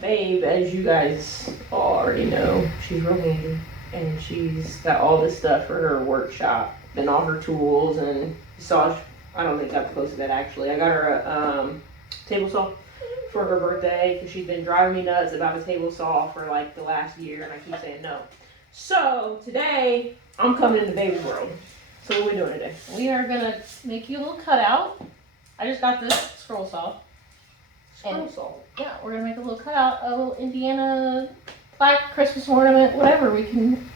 Babe, as you guys already know, she's real handy. And she's got all this stuff for her workshop and all her tools and saw. I don't think I posted that actually. I got her a table saw for her birthday because she's been driving me nuts about a table saw for like the last year, and I keep saying no. So today I'm coming into baby's world. So what are we doing today? We are gonna make you a little cutout. I just got this scroll saw. Scroll saw. Yeah, we're gonna make a little cutout, a little Indiana plaque, Christmas ornament, whatever. We can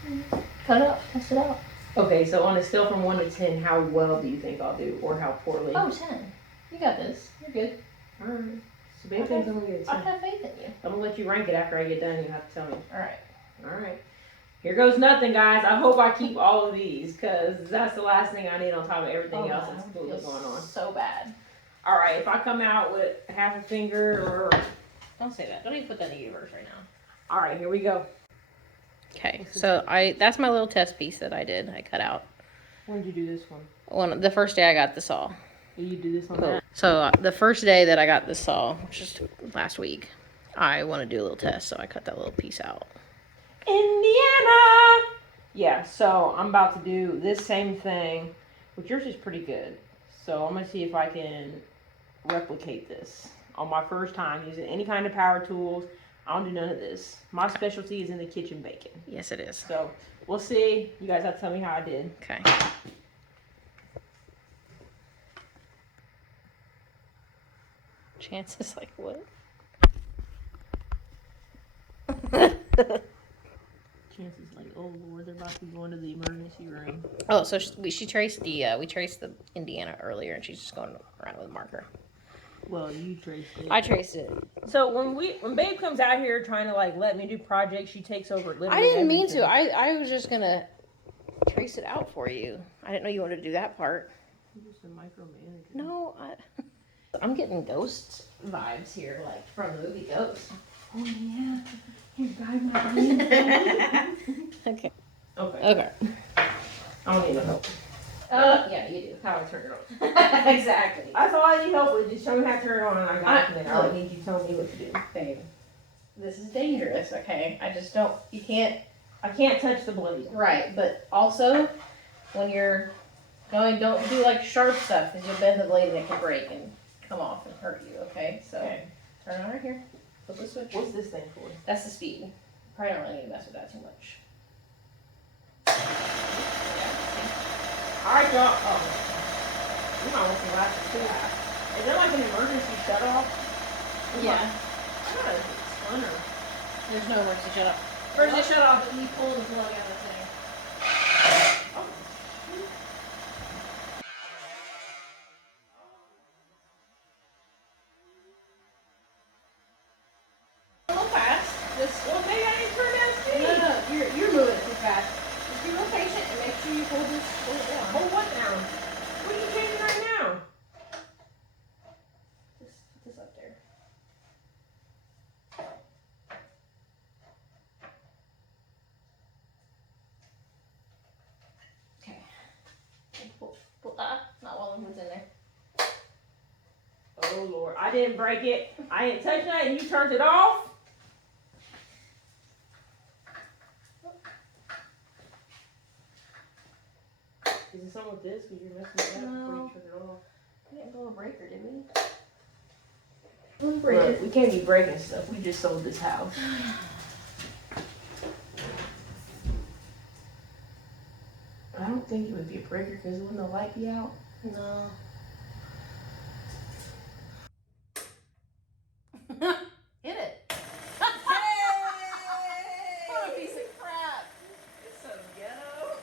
cut it up, test it out. Okay, so on a scale from 1 to 10, how well do you think I'll do, or how poorly? Oh, 10. You got this. You're good. All right. So babe thinks I'm gonna get a 10. I have faith in you. I'm gonna let you rank it after I get done. You have to tell me. All right. All right. Here goes nothing, guys. I hope I keep all of these because that's the last thing I need on top of everything else that's cool that's going on. So bad. All right. If I come out with half a finger or don't say that. Don't even put that in the universe right now. All right. Here we go. Okay. So that's my little test piece that I did. I cut out. When did you do this one? The first day I got the saw. You do this on that? So the first day that I got the saw, which is last week, I want to do a little test, so I cut that little piece out. Indiana! Yeah, so I'm about to do this same thing, which yours is pretty good. So I'm going to see if I can replicate this on my first time using any kind of power tools. I don't do none of this. My specialty is in the kitchen baking. Yes, it is. So we'll see. You guys have to tell me how I did. Okay. Chances like what? Chances like, oh Lord, they're about to be going to the emergency room. Oh, so she traced we traced the Indiana earlier, and she's just going around with a marker. Well, you traced it. I traced it. So when Babe comes out here trying to like let me do projects, she takes over literally I didn't mean everything. to. I was just gonna trace it out for you. I didn't know you wanted to do that part. You're just a micromanager. No, I'm getting ghost vibes here, like from the movie Ghost. Oh yeah, you guide my brain. Okay. Okay. I don't need no help. Yeah, you do. How I turn it on. Exactly. That's all I need help with. Just show me how to turn it on, and I got it. And then I look. need you to tell me what to do. Babe, this is dangerous. Okay, I just don't. You can't. I can't touch the blade. Right, but also when you're going, don't do like sharp stuff because you'll bend the blade and it can break and come off and hurt you. Okay, so turn it on right here. Flip the switch. What's this thing for? That's the speed. Probably don't really need to mess with that too much. All right, y'all. Oh, you might want to watch it too. Is there like an emergency shut off? Yeah. I thought it was a splinter. There's no emergency shut off. Emergency shut off. Let me pull the plug out of the thing. Oh. A little fast. Well, maybe I didn't turn down speed. No, you're moving too fast. Just be real patient and make sure you hold it down. Hold what down? What are you changing right now? Just put this up there. Okay. Not while the wood's in there. Oh Lord, I didn't break it. I didn't touch that, and you turned it off. Is it something with this? Because you're messing with that before you turn it off. We didn't blow a breaker, did we? Look, we can't be breaking stuff. We just sold this house. I don't think it would be a breaker because wouldn't the light be out? No. Hit it. What a piece of crap. It's so ghetto.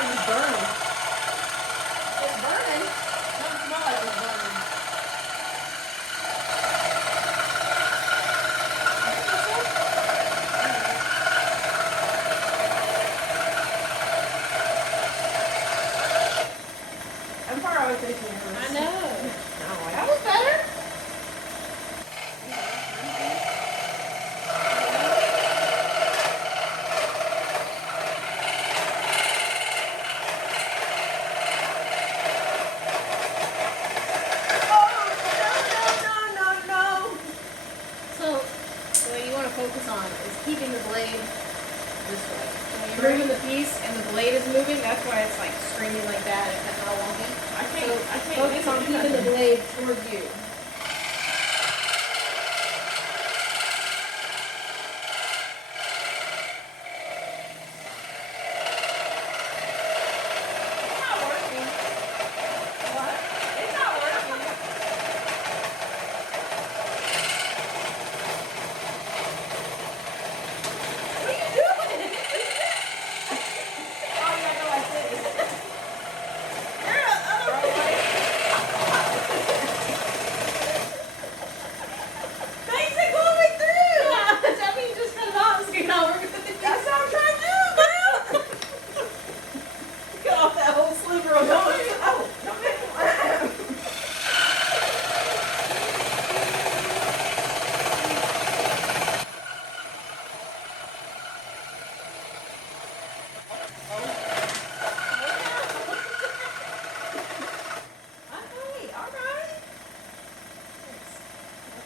It's burning. It's burning. Doesn't smell like it's burning. I'm far away taking yours. I know. No, That was better. framing like that and kept it all wonky. I can't Focus on keeping the blade toward you.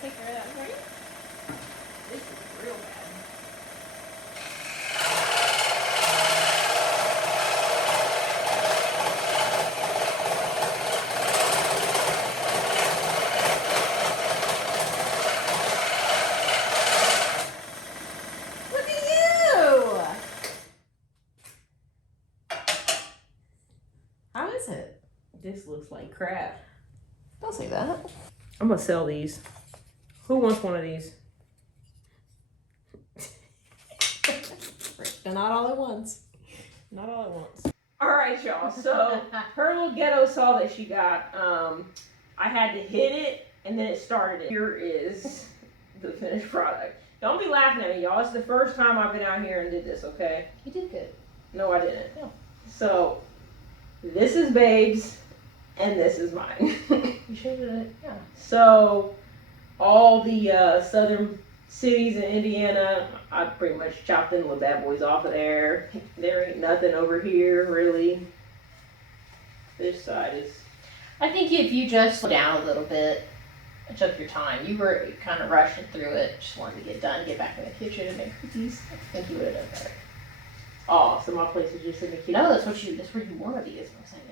Take care of that for you. This is real bad. Look at you! How is it? This looks like crap. Don't say that. I'm gonna sell these. Who wants one of these? But not all at once. Not all at once. All right, y'all. So her little ghetto saw that she got. I had to hit it, and then it started it. Here is the finished product. Don't be laughing at me, y'all. It's the first time I've been out here and did this. Okay? You did good. No, I didn't. No. So this is Babe's, and this is mine. You showed it. Yeah. So all the southern cities in Indiana, I pretty much chopped them little bad boys off of there. There ain't nothing over here, really. This side is... I think if you just slow down a little bit and took your time, you were kind of rushing through it, just wanted to get done, get back in the kitchen and make cookies, I think you would have done better. Oh, so my place is just in the kitchen. No, that's where you want to be, is what I'm saying.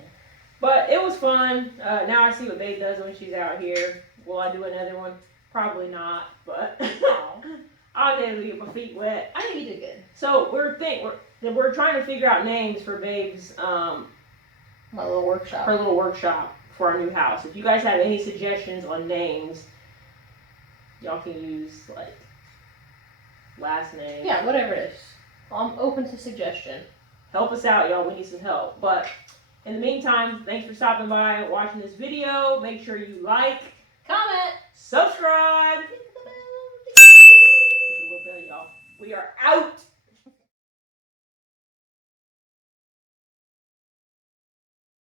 But it was fun. Now I see what Babe does when she's out here. Will I do another one? Probably not, but I'll get to get my feet wet. I think you did good. So we're trying to figure out names for Babe's My little workshop. her little workshop for our new house. If you guys have any suggestions on names, y'all can use like last name. Yeah, whatever it is. I'm open to suggestion. Help us out, y'all. We need some help. But in the meantime, thanks for stopping by, watching this video. Make sure you like, Comment, subscribe. hit the bell. Hit the little bell, y'all. We are out.